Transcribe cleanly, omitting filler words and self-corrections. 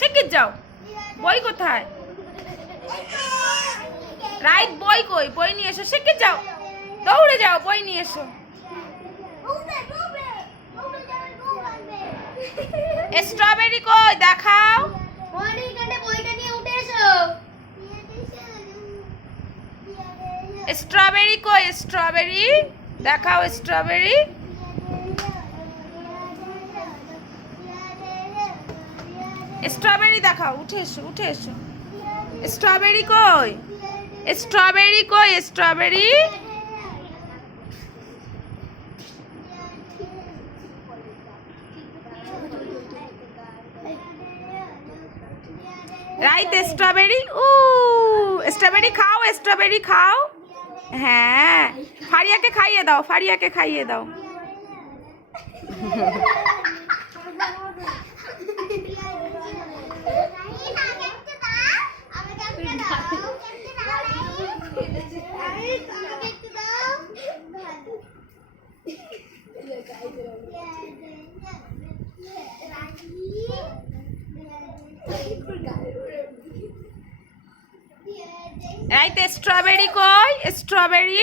শিগগির যাও। বই কোথায়? রাইট, বই কই? বই নিয়ে এসো, শিগগির যাও, দৌড়ে যাও, বই নিয়ে এসো। স্ট্রবেরি কই দেখাও। স্ট্রবেরি কই? স্ট্রবেরি দেখাও, স্ট্রবেরি। স্ট্রবেরি দেখাও, উঠে এসো, উঠে এসো। স্ট্রবেরি কই? স্ট্রবেরি কই? স্ট্রবেরি। Right, strawberry. ও স্ট্রবেরি খাও, স্ট্রবেরি খাও। হ্যাঁ, ফারিয়াকে খাইয়ে দাও, ফারিয়াকে খাইয়ে দাও। রাইট, স্ট্রবেরি কই? স্ট্রবেরি।